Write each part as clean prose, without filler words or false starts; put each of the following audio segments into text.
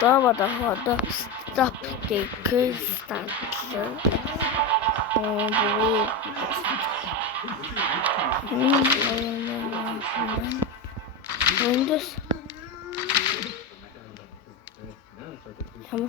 Давай стоп the crystal. Windows. Ямар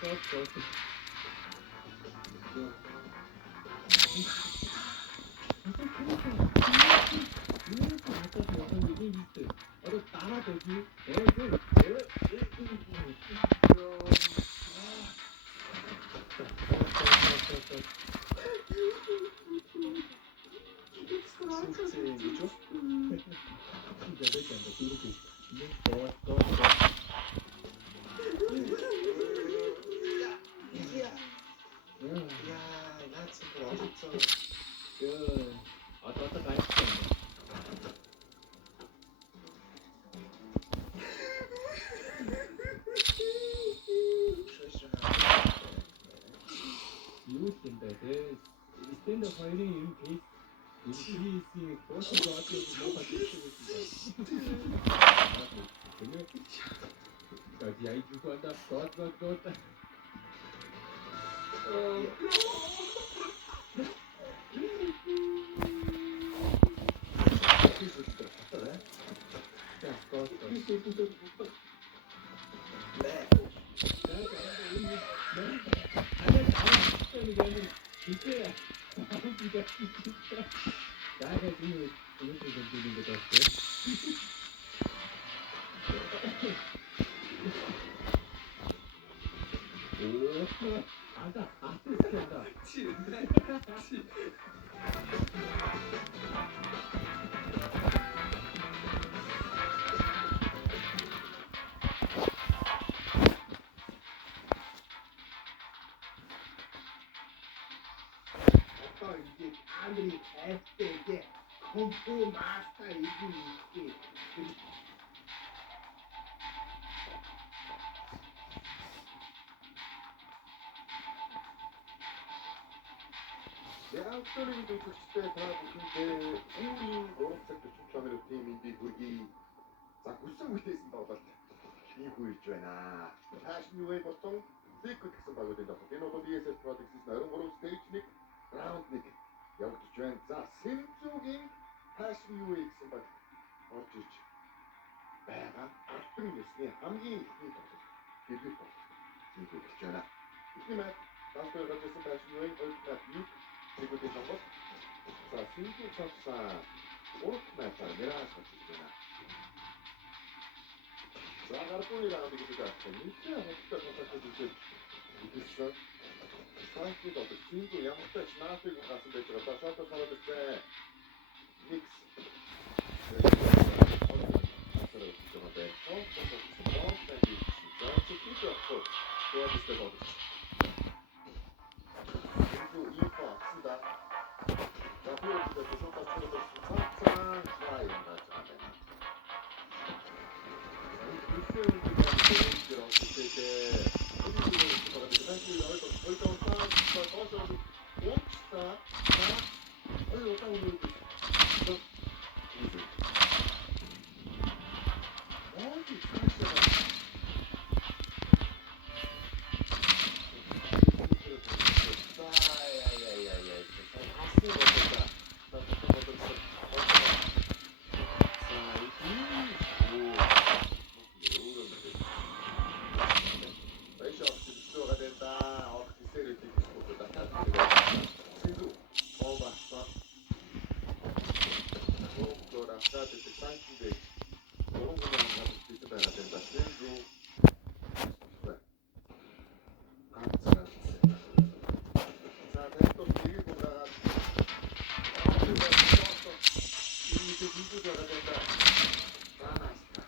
фолтоо. Автолын төлөвчтэй та бүхэндээ үүрийн урагшаа 40 км тимийн хүргэе. За хүссэн үлдээсэн тоглолт хийхүү ирж байна. Passion Way болон Liquid гэсэн багуудын тоглолт. Энэ бол ESL Pro Texas 23 stage 1 round 1 явагдаж байна. За Сэмзүүгийн Passion Way гэсэн баг орж ирж байгаа. Алтан ёсны хамгийн ихний тоглолт. Дебют тоглолт хийгдэж байна. Эхний матч Даалгавар гаргасан Passion Way хоёрдугаар нэг Liquid тоглолт. За Сэмзүү цацсан урт матчаар мэраж хийж байна. За гаргууны раунд гэж байна. Нийтээ хоцтой контакт үзэл үзсэн. Сайкид одоо Сэмзүү ямар ч наатыг гасан байж байгаа. Шатаа санаад байна. Никс. 아까 그때 사이트인데 그런 거랑 가서 비슷하게 해야 된다. 센주 강사가 있어요. 자, 또 길이 보다가 이렇게 길고 가야 된다. 아, 맛있다.